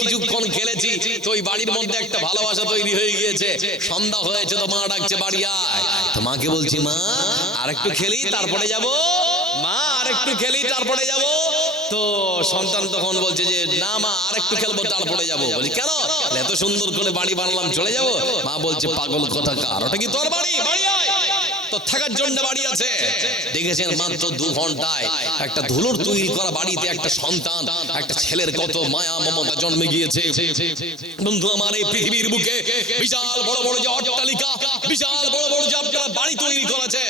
কিছুক্ষণ খেলেছি, তো ওই বাড়ির মধ্যে একটা ভালোবাসা তৈরি হয়ে গিয়েছে। সন্ধ্যা হয়েছে তো মা ডাকছে বাড়ি আয়। তো মাকে বলছি, মা আর একটু খেলি তারপরে যাব। মা আর একটু খেলি তারপরে যাব। তো সন্তান তখন বলছে যে, না মা আর একটু খেলব, তারপরে যাব। বলছি, কেন? এত সুন্দর করে বাড়ি বানালাম, চলে যাব? মা বলছে, পাগল কথা কার ওটা কি তোর বাড়ি? বাড়ি তো থাকার জন্য বাড়ি আছে। দেখেছেন মাত্র দু ঘন্টায় একটা ধুলোর তৈরি করা বাড়িতে একটা সন্তান, একটা ছেলের কত মায়া মমতা জন্মে গিয়েছে। বন্ধু, আমার এই পৃথিবীর বুকে বিশাল বড় বড় যে অট্টালিকা, বিশাল বড় বড় যে আপনারা বাড়ি তৈরি করেছে।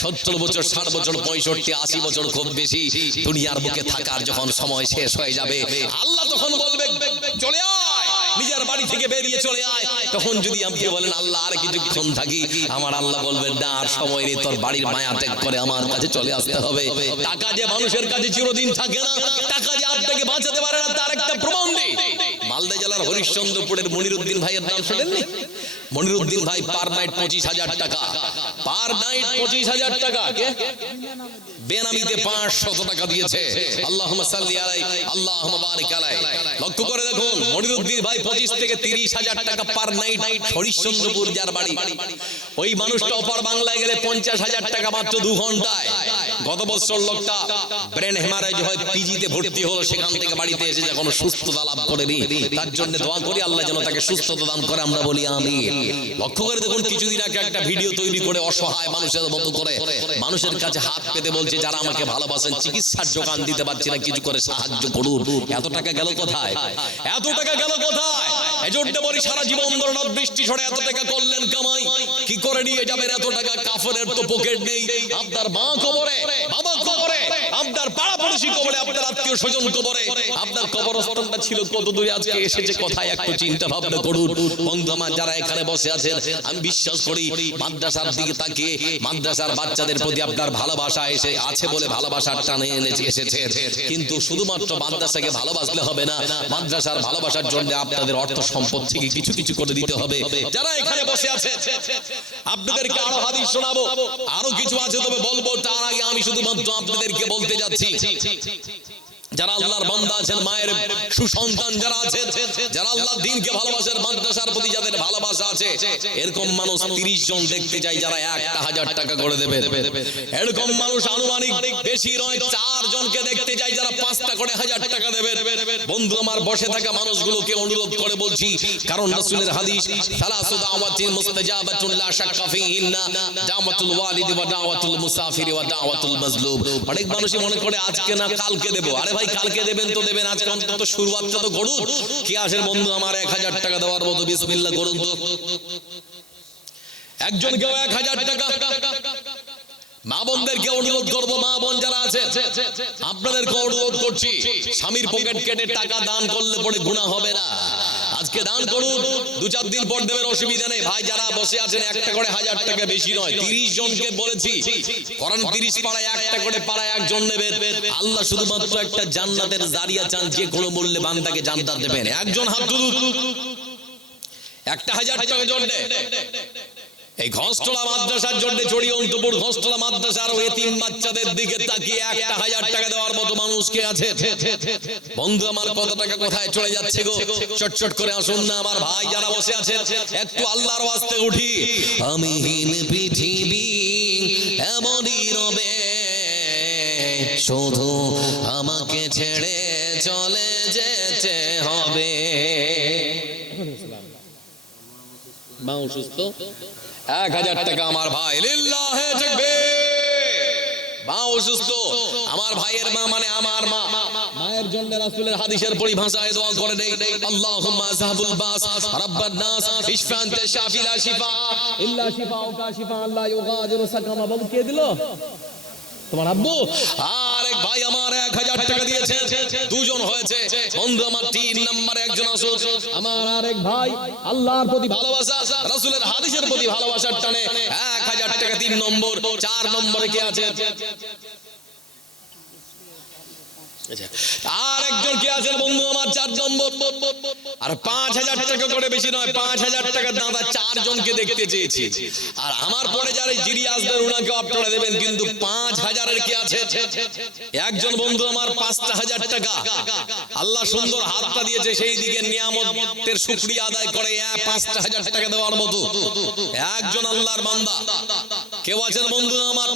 সত্তর বছর, ষাট বছর, পঁয়ষট্টি, আশি বছর খুব বেশি দুনিয়ার বুকে থাকার যখন সময় শেষ হয়ে যাবে, আল্লাহ তখন বলবে, চলে আয়। নিজের বাড়ি থেকে বেরিয়ে চলে আয়। তখন যদি আপনি বলেন, আল্লাহ, আর কিছুক্ষণ থাকি। আমার আল্লাহ বলবে, না, আর সময় নেই, তোর বাড়ির মায়া ত্যাগ করে আমার কাছে চলে আসতে হবে। টাকা যে মানুষের কাছে চিরদিন থাকে না, টাকা যে আপনাকে বাঁচাতে পারে না, তার একটা প্রমাণ নেই মালদা জেলার হরিশ্চন্দ্রপুরের মনিরুদ্দিন ভাইয়ের নাম শুনেননি? মনিরুদ্দিন ভাই পার নাইট পঁচিশ হাজার টাকা। পার নাইট পঁচিশ হাজার টাকা বেনামিতে টাকা দিয়েছে। আল্লাহ আল্লাহ লক্ষ্য করে দেখুন, মনিরুদ্দিন ভাই পঁচিশ থেকে তিরিশ হাজার টাকা পার নাইট হরিশ্চন্দ্রপুর যার বাড়ি। ওই মানুষটা অপার বাংলায় গেলে পঞ্চাশ হাজার টাকা মাত্র দু ঘন্টায়। গত বছর লোকটা ব্রেন হেমারেজ হয়, পিজিতে ভর্তি হলো, সেখান থেকে বাড়িতে এসে যখন সুস্থতা লাভ করেনি। তার জন্য দোয়া করি, আল্লাহ যেন তাকে সুস্থতা দান করে, আমরা বলি আমি লক্ষ্য করে দেখুন, কিছুদিন আগে একটা ভিডিও তৈরি করে অসহায় মানুষের মতো করে মানুষের কাছে হাত পেতে বলছে, যারা আমাকে ভালোবাসেন, চিকিৎসার যোগান দিতে পারছি না, কিছু করে সাহায্য করুন। এত টাকা গেল কোথায়? এত টাকা গেল কোথায়? এজন্য বলি, সারা জীবন ধরে বৃষ্টি সরে এত টাকা করলেন কামাই। কি করে নিয়ে যাবেন এত টাকা? কাফনের তো পকেট নেই। আপনার মা কবরে, বাবা আপনার পাড়া পড়োশি কবরে আপনার আত্মীয় স্বজন কবরে। আপনার কবরস্থানটা ছিল কত দূরে আজকে এসেছে কোথায় একটু চিন্তা ভাবনা করুন। বন্ধু যারা এখানে বসে আছেন, আমি বিশ্বাস করি মাদ্রাসার দিকে তাকিয়ে মাদ্রাসার বাচ্চাদের প্রতি আপনার ভালোবাসা এসে আছে বলে ভালোবাসার টানে এনেছে এসেছেন কিন্তু শুধুমাত্র মাদ্রাসাকে ভালোবাসলে হবে না, মাদ্রাসার ভালোবাসার জন্য আপনাদের অর্থ সম্পদ থেকে কিছু কিছু করে দিতে হবে। যারা এখানে বসে আছে, আপনাদেরকে আরও হাদিস শোনাবো। আরও কিছু আছে, তবে বলব, তার আগে আমি শুধুমাত্র আপনাদেরকে বলতে যাচ্ছি যারা আল্লাহর বান্দা আছেন, মায়ের সুসন্তান যারা আছেন, যারা আল্লাহর দিনকে ভালোবাসেন, মাদ্রাসার প্রতি যাদের ভালোবাসা আছে, এরকম মানুষ 30 জন দেখতে চাই যারা একটা হাজার টাকা করে দেবে। এরকম মানুষ আনুমানিক বেশি নয়, চার জনকে দেখতে চাই যারা পাঁচটা করে হাজার টাকা দেবে। বন্ধু, আমার বসে থাকা মানুষগুলোকে অনুরোধ করে বলছি, কারণ রাসূলের হাদিস, সালাসু দাওয়াতিন মুস্তাজাবাতুন লা শাক্কা ফীহিন্না, দাওয়াতুল ওয়ালিদ ওয়া দাওয়াতুল মুসাফির ওয়া দাওয়াতুল মাজলুম। অনেক মানুষই মনে করে, আজকে না কালকে দেবো। আরে ভাই কালকে দেবেন তো দেবেন, আজকে অন্তত শুরুয়াতটা তো করুন। কি আসেন বন্ধু আমার এক হাজার টাকা দেওয়ার মতো বিসমিল্লা করুন তো। একজন কেউ এক হাজার টাকা। মা বোনদেরকে অনুরোধ করব, মা বোন যারা আছে, আপনাদেরকে অনুরোধ করছি, স্বামীর পকেট কেটে টাকা দান করলে পরে গুণা হবে না। আজকে দান করুন। দু চার দিন পর দেবের অসুবিধা নেই। ভাই, যারা বসে আছেন, একটা করে হাজার টাকা বেশি নয়, তিরিশ জনকে বলেছি। করেন তিরিশ পাড়ায়, একটা করে পাড়ায় একজন নেবেন। আল্লাহ শুধুমাত্র একটা জান্নাতের জারিয়া চান, যে কোনো মূল্যে বান্দাকে জান্নাত দেবেন। একজন হাত একটা হাজার টাকা জন্য এই ঘোষটলা মাদ্রাসার জন্য চড়ি অন্তপুর ঘোষটলা মাদ্রাসার ওই তিন বাচ্চাদের দিকে তাকিয়ে একটা হাজার টাকা দেওয়ার মতো মানুষ কে আছে? বন্ধু, আমার কত টাকা কোথায় চলে যাচ্ছে গো? চটচট করে আসুন না আমার ভাই যারা বসে আছে একটু আল্লাহর ওয়াস্তে উঠি। আমি হীন পৃথিবী, এমনই রবে, শুধু আমাকে ছেড়ে চলে যেতে হবে। মা অসুস্থ? এক হাজার টাকা আমার ভাই। লিল্লাহে তাকবীর। মা অসুস্থ। আমার ভাইয়ের মা মানে আমার মা। মায়ের জন্য রাসূলের হাদিসের পরিভাষায় দোয়া করে দেই। আল্লাহুম্মা যাহাবুল বাস, রাব্বান নাস ইশফা আনতা শাফি। লা শিফা ইল্লা শিফাউকা শিফা, আল্লাহ ইউগাদিরু সাকামা বল কে দিল? তোমার আব্বু? আর এক ভাই আমার এক হাজার টাকা দিয়েছে। দুজন হয়েছে। বন্ধু আমার তিন নম্বরে একজন আসুন আমার আর এক ভাই আল্লাহর প্রতি ভালোবাসা, রাসূলের হাদিসের প্রতি ভালোবাসার টানে এক হাজার টাকা তিন নম্বর, চার নম্বরে কে আছে? আর একজন কি আছেন বন্ধু আমার? চার নম্বর। আর পাঁচ হাজার টাকা করে বেশি নয়, পাঁচ হাজার টাকার দেখতে চেয়েছি। আর আমার পরে যারা জিরি আসবেন ওনাকে আপনারা দেবেন, কিন্তু পাঁচ হাজারের আছে? একজন বন্ধু আমার পাঁচটা হাজার টাকা। আল্লাহ সুন্দর হাতটা দিয়েছে, সেই দিকে নিয়ামতের শুক্রিয়া আদায় করে পাঁচটা হাজার টাকা দেওয়ার মতো। একজন আল্লাহর বান্দা। কেউ আছেন বন্ধু আমার?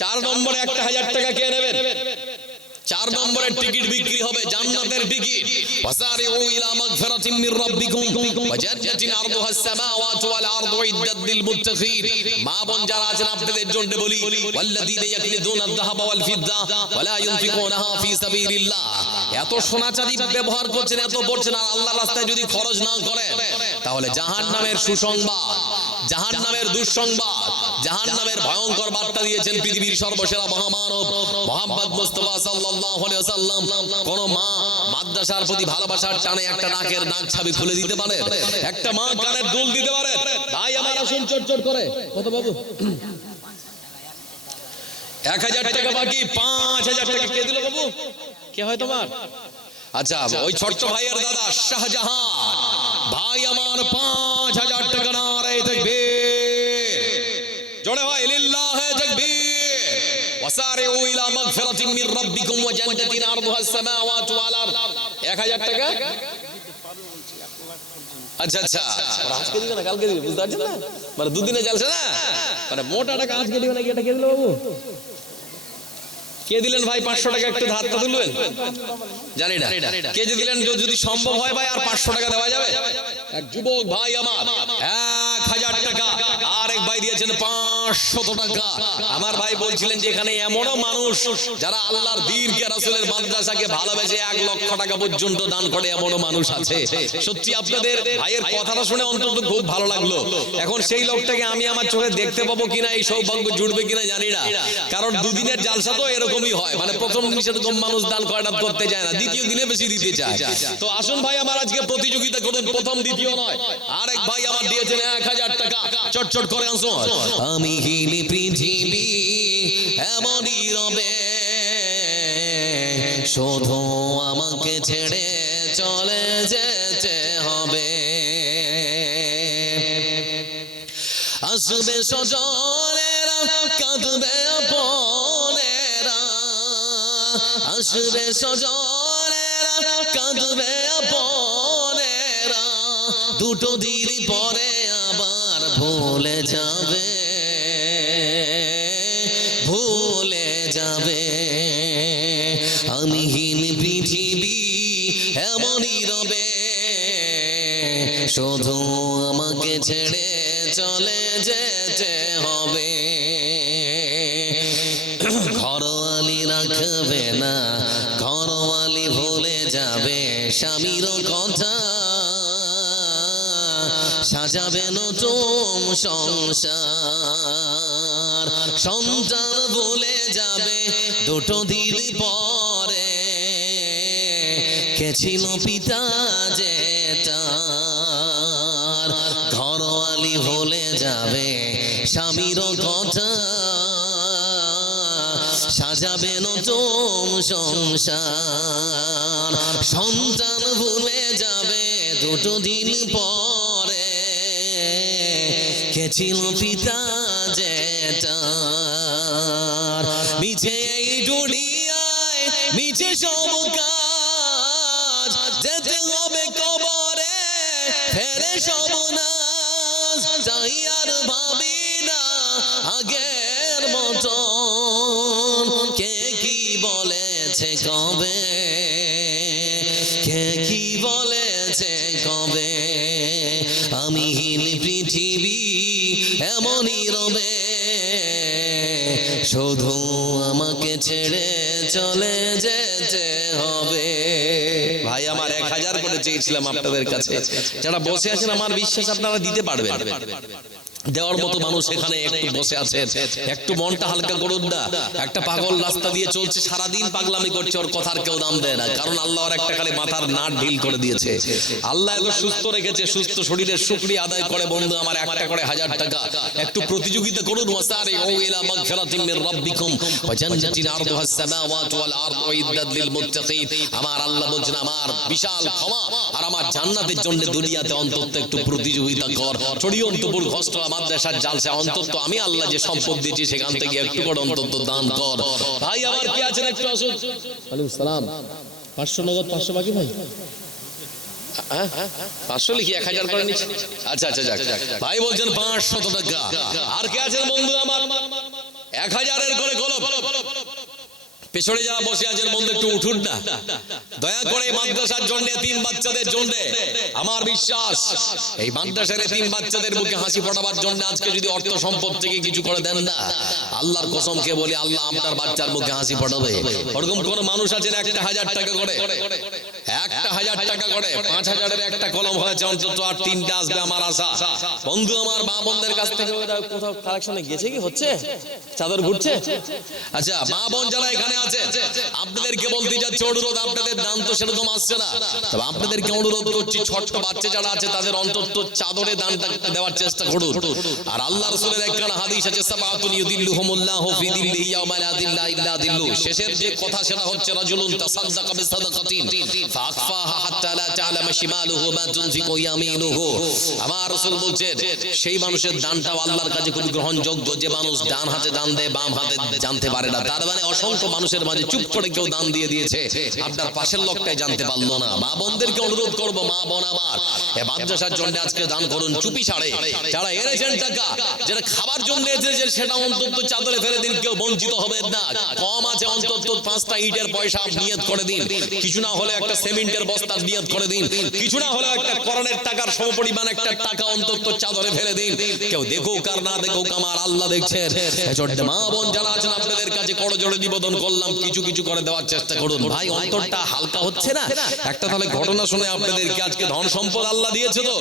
চার নম্বরে একটা হাজার টাকা কে নেবেন? চার নম্বরের টিকিট বিক্রি হবে জান্নাতের টিকিট। ওয়াসারিউ ইলা মাগফিরাতিন মির রাব্বিকুম। ওয়া জান্নাতিন আরদুহা আস-সামাওয়াতু ওয়াল আরদু ইদ্দাত লিল মুত্তাকিন। মা বোন যারা আছেন, আপনাদের জন্য বলি, ওয়াল্লাযীনা ইয়াকনিদুনা আয-যাহাবা ওয়াল ফিদ্দা ওয়া লা ইউনফিকুনাহা ফি সাবিলিল্লাহ। এত সোনা চাঁদি ব্যবহার করছেন, এত পড়ছেন, আর আল্লাহর রাস্তায় যদি খরচ না করেন, তাহলে জাহান্নামের সুসংবাদ, জাহান্নামের দুঃসংবাদ জাহান্নামের ভয়ঙ্কর বার্তা দিয়েছেন পৃথিবীর সর্বসেরা মহামানব মোহাম্মদ মুস্তাফা সাল্লাল্লাহু আলাইহি ওয়াসাল্লাম। কোন মা মাদ্রাসার প্রতি ভালোবাসার টানে একটা নাকের নাক ছাবি খুলে দিতে পারে? একটা মা কানের দুল দিতে পারে? ভাই, আমার আসুন চটচট করে। কত বাবু? এক হাজার টাকা বাকি, পাঁচ হাজার টাকা। কে দিল বাবু? কে হয় তোমার? আচ্ছা ওই ছোট্ট ভাইয়ের দাদা শাহজাহান। ভাই, আমার পাঁচ হাজার টাকা ওয়াসারিউ ইলা মাগফিরাতিন মির রাব্বিকুম ওয়া জান্নাতিন আরদুহা আস-সামাওয়াতু ওয়াল আরদ। 1000 টাকা? আচ্ছা আচ্ছা। আজকে দিবে না কালকে দিবে বুঝতে পারছেন না? মানে দুদিনে চলছে না? মানে মোটা টাকা আজকে দিবে নাকি এটা কে দিল বাবু? কে দিলেন ভাই পাঁচশো টাকা? একটু ধারটা তুলবেন। জানি না। কে যে দিলেন যদি সম্ভব হয় ভাই আর পাঁচশো টাকা দেওয়া যাবে। এক যুবক ভাই আমার। এক হাজার টাকা। আর এক ভাই দিয়েছেন পাঁচশত টাকা। আমার ভাই বলছিলেন যে এখানে এমনও মানুষ যারা আল্লাহর দীনকে রাসূলের মাদ্রাসাকে ভালোবেসে এক লক্ষ টাকা পর্যন্ত দান করে, এমনও মানুষ আছে। সত্যি আপনাদের ভাইয়ের কথাটা শুনে অন্তত খুব ভালো লাগল। এখন সেই লোকটাকে আমি আমার চোখে দেখতে পাবো কিনা, এই সৌভাগ্য জুড়বে কিনা জানি না। কারণ দুদিনের জালসা তো এরকমই হয়। মানে প্রথম দিন সেরকম মানুষ দান করাটা করতে চায় না, দ্বিতীয় দিনে বেশি দিতে চায়। তো আসুন ভাই, আমার আজকে প্রতিযোগিতা করুন, প্রথম, দ্বিতীয় নয়। আরেক ভাই আমার দিয়েছেন এক হাজার টাকা। চটচট করে আসুন। আমি হিলি পৃথিবী, এমনই রবে। শুধু আমাকে ছেড়ে চলে যেতে হবে। আসবে সজনেরা কাঁদবে আপনেরা। আসবে সজনেরা কাঁদবে আপনেরা। দুটো দিন পরে আবার ভুলে যাবে। শুধু আমাকে ছেড়ে চলে যেতে হবে। ঘরওয়ালি রাখবে না, ঘরওয়ালি ভুলে যাবে, স্বামীর কথা সাজাবে নতুন সংসার। সন্তান ভুলে যাবে, দুটো দিন পরে কে ছিল পিতা যেটা ঘরওয়ালি ভুলে যাবে স্বামীর কথা। সাজাবে নতুন সংসার। সন্তান ভুলে যাবে দুটো দিন পরে। কে ছিল পিতা যেটা মিছে এই দুনিয়ায়, মিছে সব কাজ। যেতে হবে কবরে, ফেরে ভাবি না আগের মতন। কে কি বলেছে কবে? কে কি বলেছে কবে? আমি হীন পৃথিবী এমনই রবে। শুধু আমাকে ছেড়ে চলে যেতে এক হাজার করে চেয়েছিলাম আপনাদের কাছে। যারা বসে আছেন আমার বিশ্বাস আপনারা দিতে পারবেন। দেওয়ার মতো মানুষ এখানে একটু বসে আছে। একটু মনটা হালকা করুন না। একটা পাগল রাস্তা দিয়ে চলছে, সারাদিন পাগলামি করছে, ওর কথার কেউ দাম দেয় না। কারণ আল্লাহ ওর একটা খালি মাথার নাট ঢিল করে দিয়েছে। আল্লাহ এত সুস্থ রেখেছে, সুস্থ শরীরের শুকরিয়া আদায় করে, বন্ধু, আমার একটা করে হাজার টাকা। একটু প্রতিযোগিতা করুন, ওয়াসারে, ও ইলা মাগফিরাতিন মির রাব্বিকুম। ওয়া জান্নাতিন আরদুহা সামাওয়াতু ওয়াল আরদু উইদ্দাত লিল মুত্তাকিন। আমার আল্লাহ বলছেন, আমার বিশাল ক্ষমা আর আমার জান্নাতের জন্য দুনিয়াতে অন্তত একটু প্রতিযোগিতা কর। চড়িয়ন্তপুর ঘষ্টলা মাদ্রাসার জালসা অন্তত আমি আল্লাহ যে সম্পদ দিয়েছি সেখান থেকে একটু করে অন্তত দান কর। ভাই আমার কি আছেন একটু আসুন। ওয়ালাইকুম সালাম। পাঁচশো নগদ পাঁচশো বাকি ভাই? হ্যাঁ? পাঁচশো লিখি এক হাজার করে নিচ্ছি। আচ্ছা আচ্ছা যাক। ভাই বলছেন পাঁচশত টাকা। আর কে আছেন বন্ধু আমার? এক হাজারের করে কলম। পেছনে যারা বসে আছেন বন্ধু একটু উঠুন না। দয়া করে মাদ্রাসার জন্য তিন বাচ্চাদের জন্য। আমার বিশ্বাস, এই মাদ্রাসার তিন বাচ্চাদের মুখে হাসি ফোটাবার জন্য আজকে যদি অর্থ সম্পদ থেকে কিছু করে দেন না, আল্লাহর কসমকে বলি আল্লাহ আপনার বাচ্চার মুখে হাসি ফোটাবে। ওরকম কোন মানুষ আছেন একটা হাজার টাকা করে? একটা হাজার টাকা করে পাঁচ হাজারের একটা কলম হয়েছে অন্তত আর তিনটা আসবে আমার আশা। বন্ধু আমার মা বোনদের কাছ থেকে কোথাও কালেকশনে গেছে কি? হচ্ছে? চাদর ঘুরছে? আচ্ছা মা বোন যারা এখানে আছে আপনাদেরকে বলতে যাচ্ছে অনুরোধ আপনাদের দাম তো সেরকম আসছে না। তবে আপনাদেরকে অনুরোধ করছি ছোট্ট বাচ্চা যারা আছে তাদের অন্তত চাদরে দানটা দেওয়ার চেষ্টা করুন। আর আল্লাহ রাসূলের একখানা হাদিস আছে সাবাতুন ইউদিল্লুহুমুল্লাহু ফি দিল্লিহি ইয়াওমা লা দিল্লা ইল্লা দিল্লু। শেষের যে কথা সেটা হচ্ছে রাজুলুন তাসাদদাকা বিসাদাকাতিন। ফাকফাহা Fahad শিমালুহু মা তুনফিকু ইয়ামিনুহু। আমার রাসূল বলছেন, সেই মানুষের দানটাও আল্লাহর কাছে খুব গ্রহণযোগ্য যে মানুষ ডান হাতে দান দেয়, বাম হাতে জানতে পারে না। তার মানে অসংখ্য মানুষের মাঝে চুপ করে কেউ দান দিয়ে দিয়েছে। আপনার পাশের লোকটাই জানতে পারল না। মা বোনদেরকে অনুরোধ করব, মা বোন আমার মাদ্রাসার জন্য আজকে দান করুন, চুপি ছাড়ে। যারা এনেছেন টাকা যেটা খাবার জন্য এসেছে, সেটা অন্তত চাদরে ফেলে দিন, কেউ বঞ্চিত হবে না। কম আছে অন্তত পাঁচটা ইটের পয়সা নিয়ত করে দিন। কিছু না হলে একটা সিমেন্টের বস্তার নিয়ত করে দিন। কিছু না হলে একটা করণের টাকার সমপরিমাণ একটা টাকা অন্তত চাদরে ফেলে দিন কেউ দেখুক আর না দেখুক আমার আল্লাহ দেখছেন এজন্য মা বোন যারা আছেন আপনাদের কাছে করজোড়ে নিবেদন করলাম কিছু কিছু করে দেওয়ার চেষ্টা করুন ভাই অন্তরটা হালকা হচ্ছে না একটা তাহলে ঘটনা শুনে আপনাদেরকে আজকে ধন সম্পদ আল্লাহ দিয়েছে তো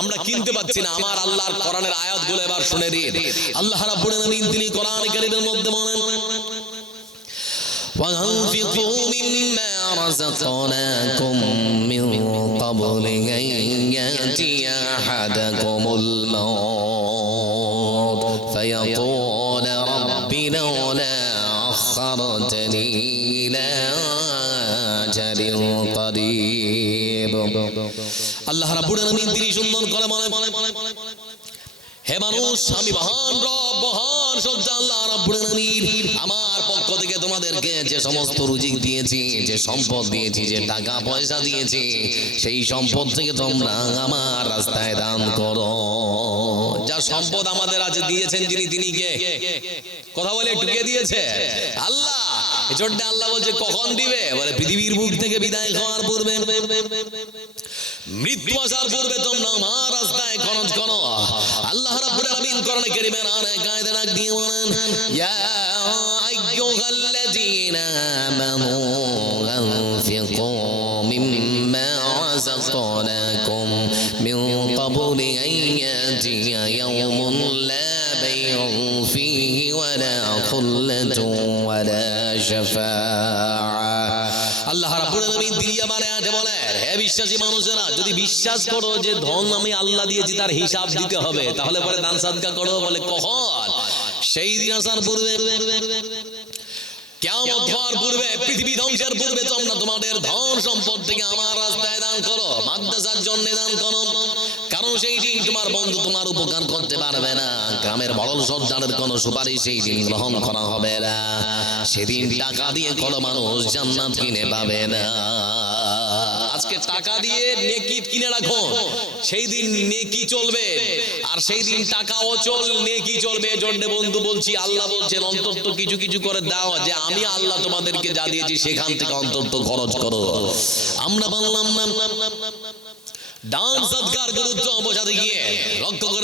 আমরা কিনতে পাচ্ছি না আমার আল্লাহর কোরআনের আয়াতগুলো এবার শুনে দিন আল্লাহ রাব্বুল আলামিন তিনি কোরআন কারীমের মধ্যে বলেন وأنفقوا مما رزقناكم من قبل أن يأتي أحدكم الموت فيقول رب لولا أخرتني إلى أجل قريب আল্লাহ রাব্বুল আলামিন তিনি সুন্দর করে বলে হে মানুষ আমি মহান রব মহান সজ্জা আল্লাহ রাব্বুল আলামিন। আমার পক্ষ থেকে তোমাদেরকে যে সমস্ত রুজিক দিয়েছি যে সম্পদ দিয়েছি যে টাকা পয়সা দিয়েছি সেই সম্পদ থেকে তোমরা আমার রাস্তায় দান করো। যা সম্পদ আমাদের আছে দিয়েছেন যিনি তিনি কে? কথা বলে একটু কে দিয়েছে। আল্লাহ এজন্য আল্লাহ বলছে কখন দিবে? বলে পৃথিবীর মুখ থেকে বিদায় হওয়ার পূর্বে। মৃত্যু আসার পূর্বে তোমরা আমার রাস্তায় খরচ করো। আল্লাহ রাব্বুল আলামিন কোরআনে কারীমের আয়াত কায়দা রাখ দিয়ে বলেন, ইয়া আইয়ুহাল্লাযীনা আমানু আনফিকু মিম্মা রাযাকনাকুম মিন ক্বাবলি আন ইয়াতিয়া ইয়াউমুন লা বাই'উন ফীহি ওয়ালা খুল্লাতুন ওয়ালা শাফাআ আল্লাহ রাব্বুল আলামিন আছে বলে। হ্যাঁ বিশ্বাসী মানুষেরা যদি বিশ্বাস করো যে ধন আমি আল্লাহ দিয়েছি, তার হিসাব দিতে হবে, তাহলে পরে দান সাদকা করো বলে কখন সেই দিন আসার পূর্বে কেমন হওয়ার পূর্বে, পৃথিবী ধ্বংসের পূর্বে তোমরা তোমাদের ধন সম্পদ থেকে আমার রাস্তায় দান করো, মাদ্রাসার জন্য দান করো। কারণ সেই দিন তোমার বন্ধু তোমার উপকার করতে পারবে না। গ্রামের বড় সর্দারের কোনো সুপারিশ সেই দিন গ্রহণ করা হবে না। সেদিন টাকা দিয়ে কোনো মানুষ জান্নাত কিনে পাবে না। আজকে টাকা দিয়ে নেকি কিনে রাখো। সেই দিন নেকি চলবে। আর সেই দিন টাকা অচল নেকি চলবে। জন্য বন্ধু বলছি, আল্লাহ বলছেন, অন্তত কিছু কিছু করে দাও। যে আমি আল্লাহ তোমাদেরকে যা দিয়েছি, সেখান থেকে অন্তত খরচ করো। আমরা বললাম না দান সৎকার গুরুত্ব বোঝাতে গিয়ে লক্ষ্য করে